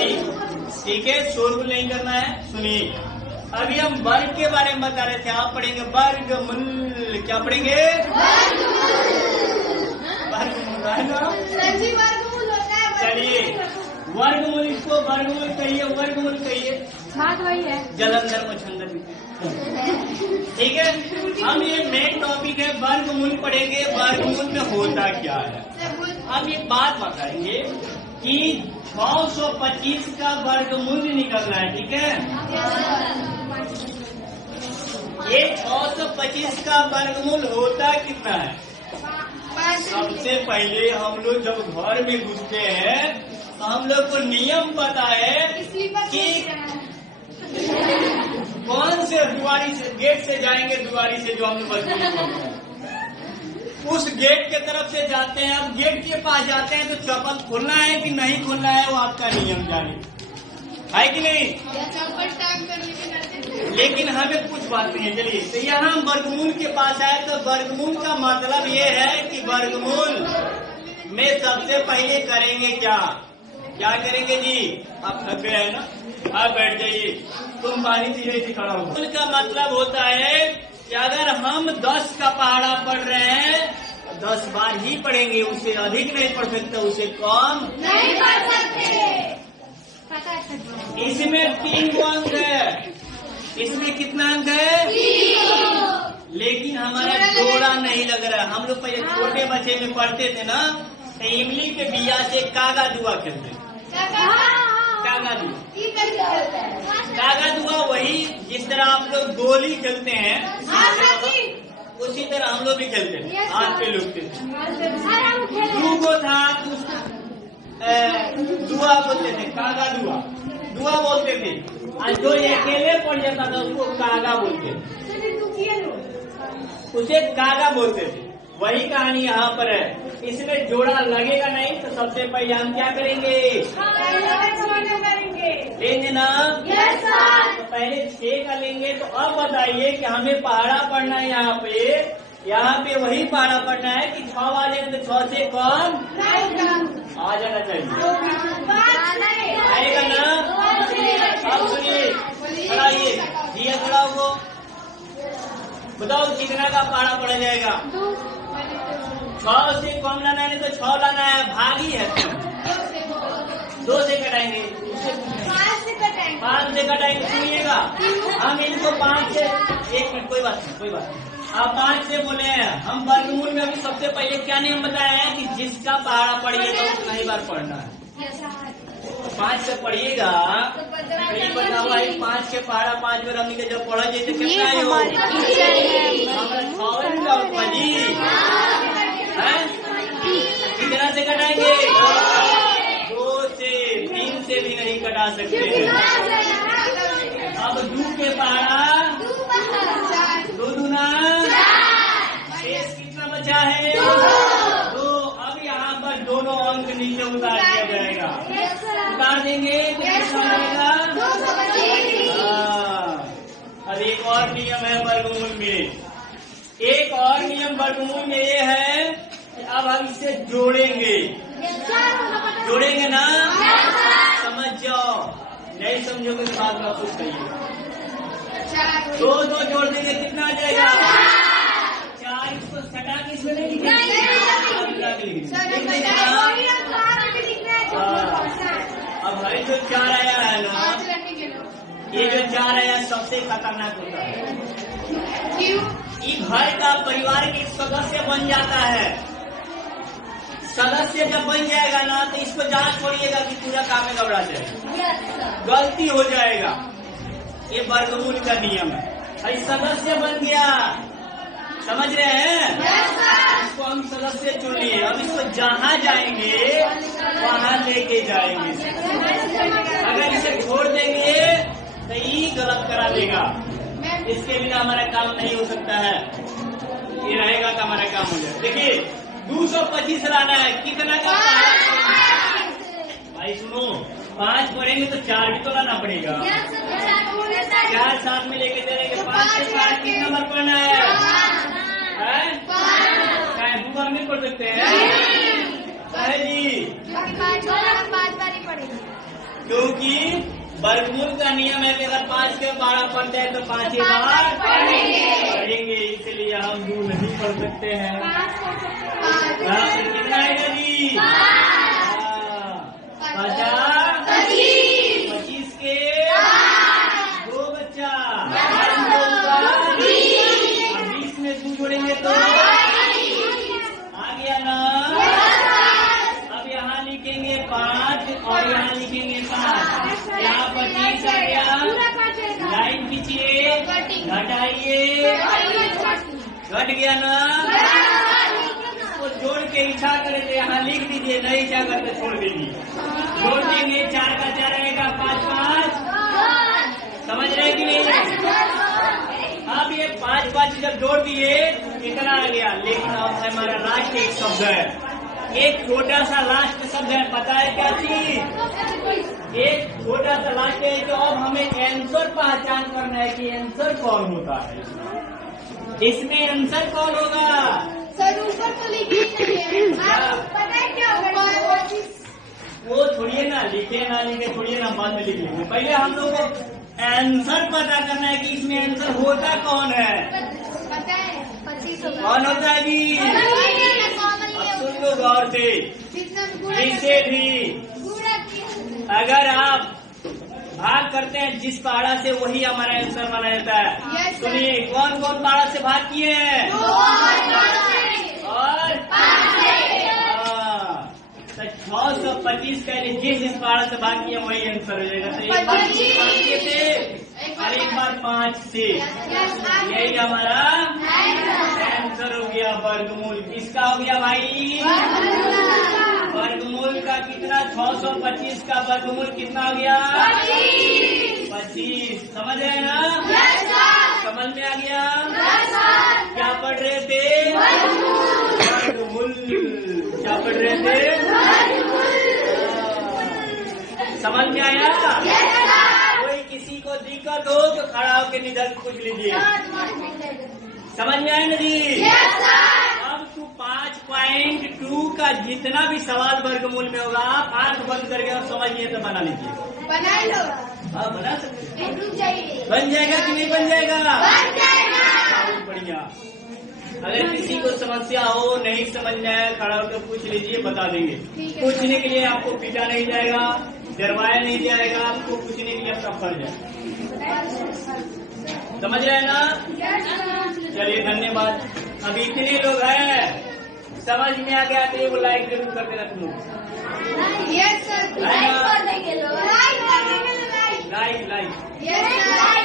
ठीक है, शोरगुल नहीं करना है। सुनिए, अभी हम वर्ग के बारे में बता रहे थे, आप पढ़ेंगे वर्गमूल। क्या पढ़ेंगे? चलिए, वर्गमूल, इसको वर्गमूल कहिए, वर्गमूल कहिए। बात वही है, जलंधर मच्छंदर भी। ठीक है, हम ये मेन टॉपिक है वर्गमूल पढ़ेंगे। वर्गमूल में होता क्या है, हम ये बात बताएंगे कि 625 का वर्गमूल निकलना है। ठीक है, ये 625 का वर्गमूल होता कितना है? सबसे पहले हम लोग जब घर में घुसते हैं तो हम लोग को नियम पता है कि कौन से दुआरी से, गेट से जाएंगे, दुआरी से जो हम लोग उस गेट के तरफ से जाते हैं। अब गेट के पास जाते हैं तो चप्पल खोलना है कि नहीं खोलना है, वो आपका नियम जाने है कि नहीं। लेकिन हमें कुछ बात नहीं है। चलिए, तो यहाँ हम वर्गमूल के पास आए तो वर्गमूल का मतलब ये है कि वर्गमूल में सबसे पहले करेंगे क्या करेंगे जी? आप थक गए है ना, आप बैठ जाइए, तुम पानी पीने से खड़ा हो। का मतलब होता है कि अगर हम 10 का पहाड़ा पढ़ रहे हैं 10 बार ही पढ़ेंगे, उससे अधिक नहीं पढ़ सकते, उससे कम नहीं पढ़ सकते। इसमें 3 अंक है। इसमें कितना अंक है? 3। लेकिन हमारा जोड़ा नहीं लग रहा है। हम लोग पहले छोटे बच्चे में पढ़ते थे ना, तो इमली के बिया से कागा दुआ खेलते। कागा दुआ वही जिस तरह आप लोग गोली खेलते हैं, उसी तरह हम लोग भी खेलते थे, हाथ पे लुकते थे। दूगो था, दुआ बोलते थे, कागा दुआ बोलते थे। और जो अकेले पड़ जाता था उसको कागा बोलते थे, उसे कागा बोलते थे। वही कहानी यहाँ पर है। इसमें जोड़ा लगेगा नहीं तो सबसे पहले हम क्या करेंगे? लेंगे ना। तो पहले 6 का लेंगे। तो अब बताइए कि हमें पहाड़ा पढ़ना है। यहाँ पे वही पहाड़ा पढ़ना है कि 6 वाले तो 6 से कम आ जाना चाहिए। आएगा ना? अब सुनिए, खड़ा ये दिया खड़ा हो, बताओ कितना का पहाड़ा पड़ जाएगा? 6 से कम लाना है तो 6 लाना है, भागी है। 2 से कटाएंगे, 5 से कटाएंगे। सुनिएगा, हम इनको 5 से, 1 मिनट, कोई बात नहीं। आप 5 से बोले हैं। हम वर्गमूल में अभी सबसे पहले क्या नियम बताया है कि जिसका पहाड़ा पढ़िएगा उतना ही बार पढ़ना है। 5 से पढ़िएगा, कई बताओ भाई, 5 के पहाड़ा 5 बार हमने के जब पढ़ा जाए तो कितना है? कितना से कटाएंगे? 2 से, 3 से भी नहीं कटा सकते। अब 2 के पहाड़ा 2 दूना शेष कितना बचा है? 2। अब यहाँ पर दोनों अंक नीचे उतार दिया जाएगा। उतार देंगे तो कितना बनेगा? अब एक और नियम है वर्गमूल में। एक और नियम वर्गमूल में ये है कि अब हम इसे जोड़ेंगे ना। समझ जाओ, नहीं समझोगे तो बात में कुछ कहिए। 2 जोड़ देंगे, कितना आ जाएगा? 4। इसको सटा के इसमें नहीं लिखेंगे। अब भाई जो 4 आया है ना, ये जो 4 आया सबसे खतरनाक होता है। ये घर का, परिवार के सदस्य बन जाता है। सदस्य जब बन जाएगा ना तो इसको जहाँ छोड़िएगा कि पूरा काम में गड़बड़ा जाएगा, गलती हो जाएगा। ये वर्गमूल का नियम है। भाई सदस्य बन गया, समझ रहे हैं? इसको हम सदस्य चुन लिए। अब इसको जहाँ जाएंगे वहाँ लेके जाएंगे। अगर इसे छोड़ देंगे तो ये गलत करा देगा। इसके बिना हमारा काम नहीं हो सकता है। ये रहेगा तो हमारा काम हो जाए। देखिए, 225 लाना है। कितना का? भाई सुनो, 5 पढ़ेंगे तो 4 भी तो लाना पड़ेगा। 4 साथ में लेके चलेंगे। 5 से 5 किस नंबर पढ़ना है? 2 बार नहीं पढ़ सकते हैं जी। क्योंकि वर्गमूल का नियम है कि अगर 5 के पहाड़ा पढ़ते हैं तो 5 ही बार पढ़ेंगे, इसलिए हम 2 नहीं पढ़ सकते हैं। कितना आएगा जी? 25 के 2 बच्चा, 20 में 2 जोड़ेंगे तो आ गया ना। अब यहाँ लिखेंगे 5 और यहाँ लिखेंगे 5, यहाँ 25 आ गया। लाइन खींचिए, घटाइए, घट गया ना। इसको जोड़ के इच्छा करे तो यहाँ लिख दीजिए, नहीं इच्छा करते छोड़ दीजिए। जोड़ देंगे, 4 का 4 आएगा, 5 5। समझ रहे कि नहीं? अब ये 5 5 जब जोड़ दिए कितना आ गया? लेकिन अब हमारा लास्ट एक शब्द है, एक छोटा सा लास्ट शब्द है, पता है क्या चीज? एक छोटा सा लास्ट है। तो अब हमें आंसर पहचान करना है कि आंसर कौन होता है। इसमें आंसर कौन होगा? सर ऊपर तो लिखिए, पता है क्या होगा? वो छोड़िए ना, लिखे ना लिखे छोड़िए ना, बाद में लिख लेंगे। पहले हम लोग को आंसर पता करना है कि इसमें आंसर होता कौन है। पता है 25 कौन होता है जी? अब सुन लो गौर से। जिससे भी अगर आप भाग करते हैं जिस पहाड़ा से, वही हमारा आंसर माना जाता है। सुनिए, कौन कौन पहाड़ा से भाग किए हैं? और 625 का जिस पहाड़ा से भाग किया वही आंसर हो जाएगा। तो एक बार 5 के थे और एक बार 5 से, यही हमारा आंसर हो गया। वर्गमूल किसका हो गया भाई? वर्गमूल का कितना? 625 का वर्गमूल कितना हो गया? 25। समझ रहे ना? समझ में आ गया? क्या पढ़ रहे थे? वर्गमूल। क्या पढ़ रहे थे? समझ में आया? कोई किसी को दिक्कत हो तो खड़ा होकर निधन पूछ लीजिए। समझ में आया ना जी? अब तू 5.2 का जितना भी सवाल वर्गमूल में होगा, आप आंख बंद करके और समझिए तो बना लीजिए। बना लो। हाँ, बना सकते। बन जाएगा कि नहीं बन जाएगा? बहुत बढ़िया। अगर किसी को समस्या हो, नहीं समझ में आए, खड़ा होकर पूछ लीजिए, बता देंगे। पूछने के लिए आपको पीटा नहीं जाएगा, डरवाया नहीं जाएगा, आपको पूछने के लिए आपका फर्ज है। समझ रहे हैं ना? चलिए, धन्यवाद। अभी इतने लोग हैं, समझ में आ गया तो वो लाइक जरूर कर देना तुम लोग। यस सर, लाइक कर देंगे लोग, लाइक। लाइक। Yes sir.